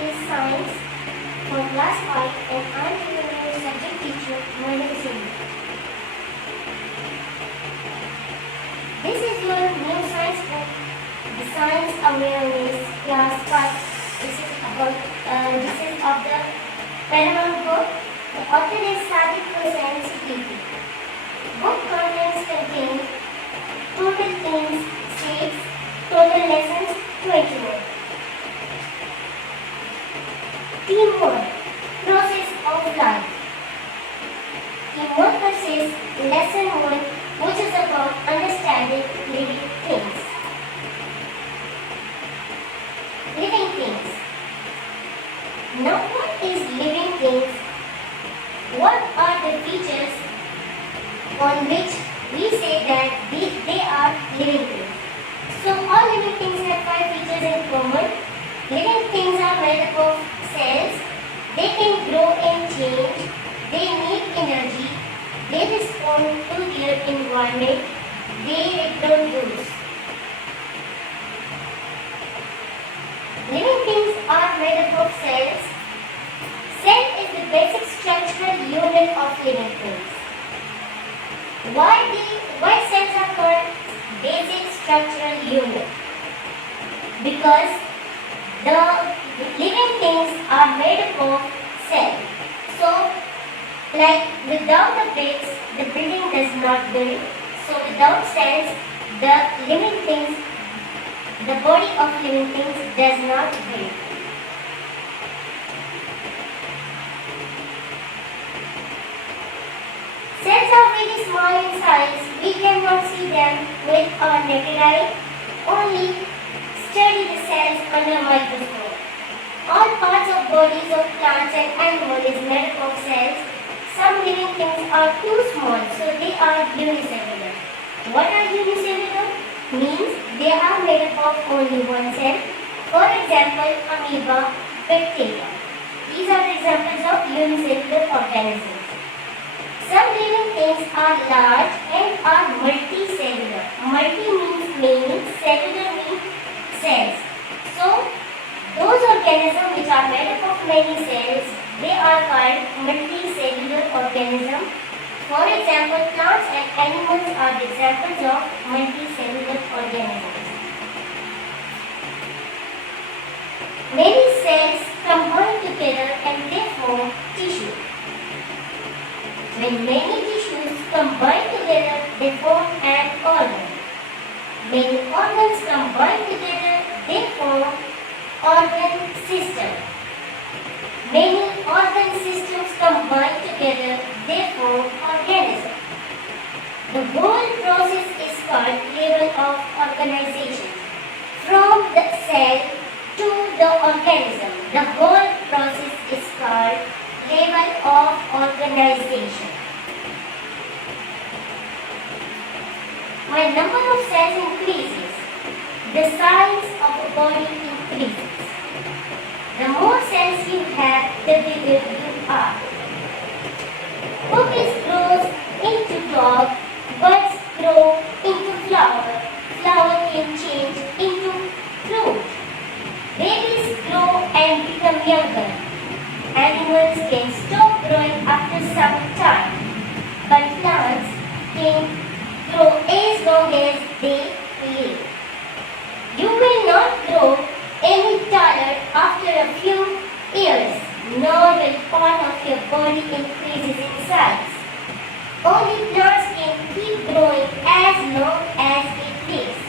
is Science for Class 5 and I am your subject teacher. My name is Amy. This is your new science book, the Science Awareness Class 5. This is of the Paramount book. The author is Sadiq Hussain Siddiqui. Book contents contain total themes 6, total lessons 21. Teamwork, process of life. Teamwork consists lesson 1, which is about understanding living things. Living things. Now what is living things? What are the features on which we say that they are living things? So all living things have 5 features in common. Living things are made up of cells. They can grow and change. They need energy. They respond to their environment. They reproduce. Living things are made up of cells. Cell is the basic structural unit of living things. Why cells are called basic structural unit? Because the living things are made up of cells. So, like without the bricks, the building does not build. So, without cells, the living things, the body of living things does not build. Cells are very small in size. We cannot see them with our naked eye. Only study the cells under a microscope. All parts of bodies of plants and animals is made up of cells. Some living things are too small, so they are unicellular. What are unicellular? Means they are made up of only one cell. For example, amoeba, bacteria. These are examples of unicellular organisms. Some living things are large and are multicellular. Multi means many, cellular means cells. So, those organisms which are made up of many cells, they are called multicellular organisms. For example, plants and animals are the examples of multicellular organisms. Many cells combine together and they form tissue. When many tissues combine together, they form an organ. Many organs combine together, they form organ system. Many organ systems combine together, they form organism. The whole process is called level of organization. From the cell to the organism, the whole process is called level of organization. When number of cells increases, the size of a body increases. The more cells you have, the bigger you are. Puppies grows into dog, birds grow into flower, flower can change into fruit. Babies grow and become younger. Animals can stop growing after some time, but plants can grow as long as they live. You will not grow any taller after a few years, nor will part of your body increases in size. Only plants can keep growing as long as it lives.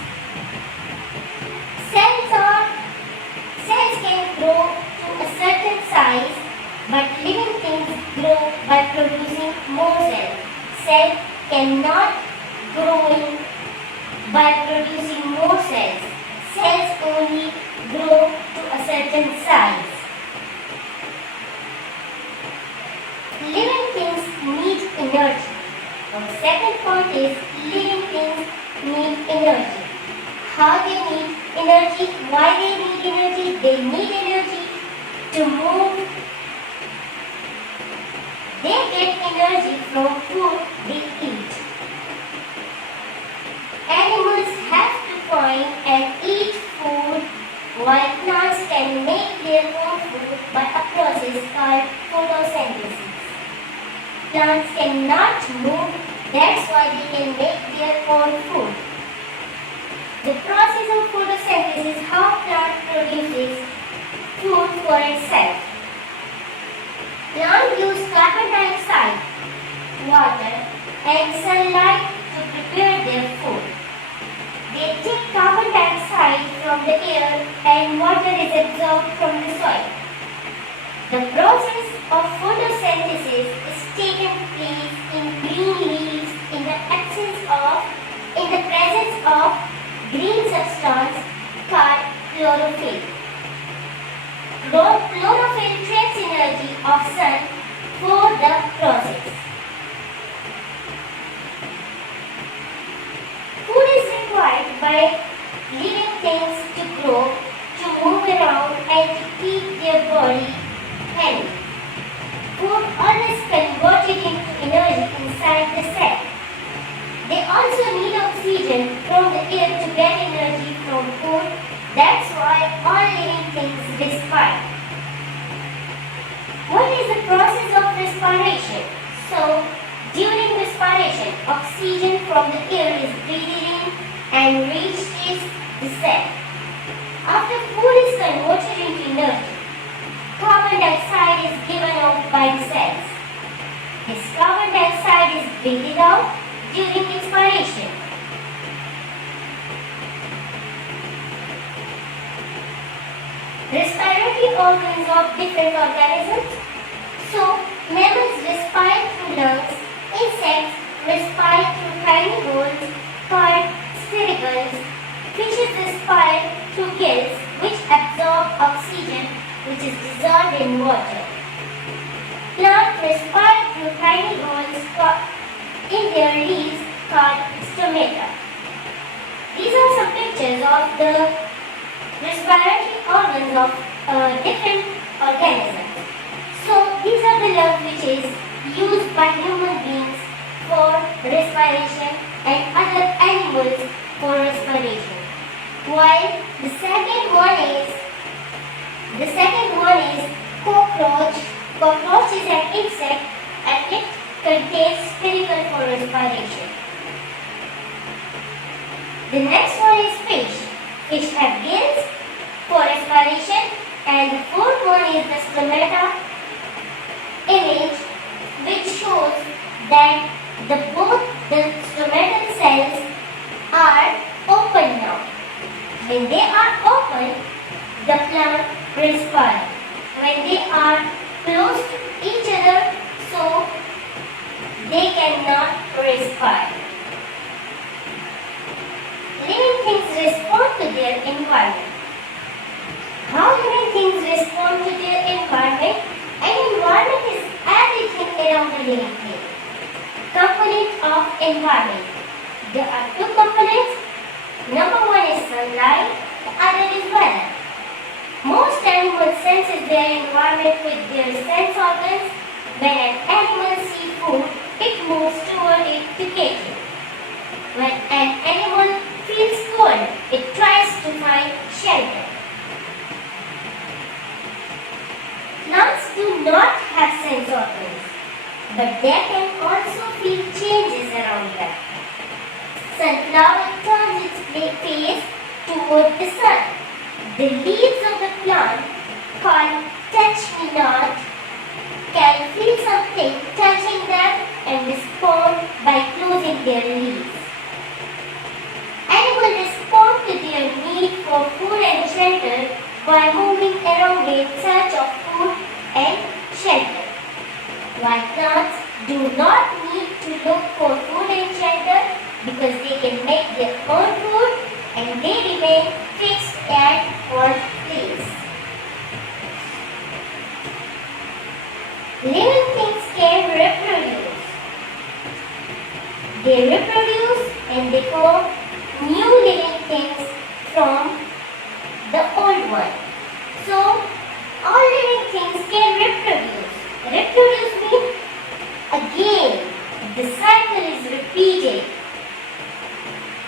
Cells can grow to a certain size, but living things grow by producing more cells. Cells cannot grow by producing more cells. Cells only grow to a certain size. Living things need energy. The second point is living things need energy. How they need energy? Why they need energy? They need energy to move. They get energy from food they eat. Animals have to find and eat food, while plants can make their own plants cannot move, that's why they can make their own food. The process of photosynthesis is how plant produces food for itself. Plant use carbon dioxide, water and sunlight to prepare their food. They take carbon dioxide from the air and water is absorbed from the soil. The process of photosynthesis is taken place in green leaves in the presence of green substance called chlorophyll. Chlorophyll traps energy of sun for the process. Food is required by living things to grow, to move around and to keep their body healthy. Food always converted into energy inside the cell. They also need oxygen from the air to get energy from food. That's why all living things respire. What is the process of respiration? So, during respiration, oxygen from the air is breathed in and reaches the cell. After food is converted into energy, carbon dioxide is given out by the cells. This carbon dioxide is breathed out during expiration. Respiratory organs of different organisms. So, mammals respire through lungs, insects respire through tiny holes called spiracles, fishes respire through gills which absorb oxygen which is dissolved in water. Plants respire through tiny holes in their leaves called stomata. These are some pictures of the respiratory organs of different organisms. So these are the lungs which is used by human beings for respiration and other animals for respiration. While the second one is cockroach. Cockroach is an insect and it contains spiracle for respiration. The next one is fish. Fish have gills for respiration, and the fourth one is the stomata image, which shows that both the stomatal cells are open now. When they are open, the plant respires. When they are close to each other, so they cannot respire. Living things respond to their environment. How living things respond to their environment? An environment is everything around the living thing. Component of environment. There are two components. Number one is sunlight, the other is weather. Most animals senses their environment with their sense organs. When an animal sees food, it moves toward it to get it. When an animal feels cold, it tries to find shelter. Plants do not have sense organs, but they can also feel changes around them. Sunflower turns its face toward the sun. The leaves of the plant, called touch-me-not, can feel something touching them and respond by closing their leaves. Animals respond to their need for food and shelter by moving around in search of food and shelter. While plants do not need to look for food and shelter because they can make their own food and they remain fixed at one place. Living things can reproduce. They reproduce and they form new living things from the old one. So, all living things can reproduce. Reproduce means again, the cycle is repeated.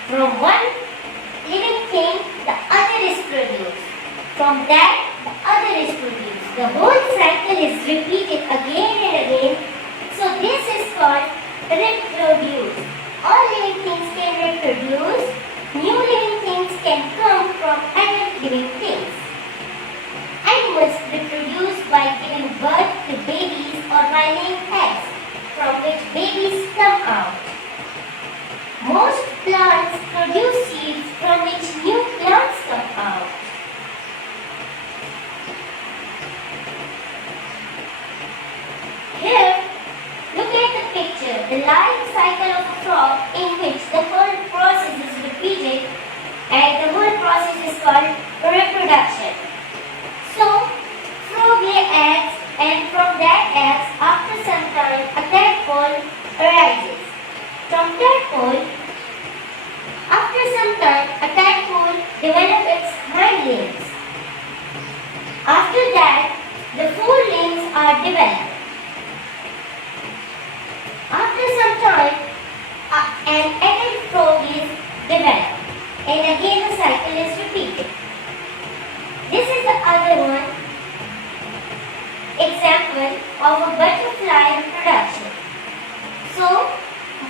From one living thing, the other is produced. From that, the other is produced. The whole cycle is repeated again and again. So this is called reproduce. All living things can reproduce. New living things can come from adult living things. Animals reproduce by giving birth to babies or by laying eggs, from which babies come out. Most plants produce seeds from which new plants come out. Here, look at the picture, the life cycle of a frog in which the whole process is repeated and the whole process is called reproduction. So, frog lay eggs and from that eggs, after some time, a tadpole arises. From tadpole, after some time, a tadpole develops its hind limbs. After that, the forelimbs are developed. After some time, an adult frog is developed, and again the cycle is repeated. This is the other one example of a butterfly reproduction. So,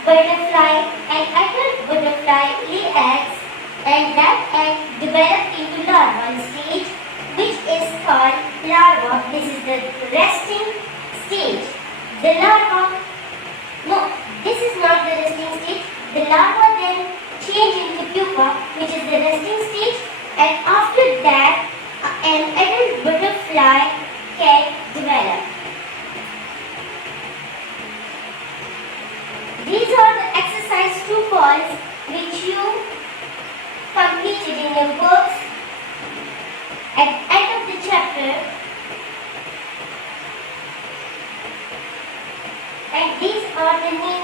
an adult butterfly lay eggs, and that egg develops into larval stage, which is called larva. This is the resting stage. The larva, no, this is not the resting stage. The larva then change into pupa, which is the resting stage, and after that, an adult butterfly can develop. These are the exercise true false which you completed in your books at the end of the chapter, and these are the names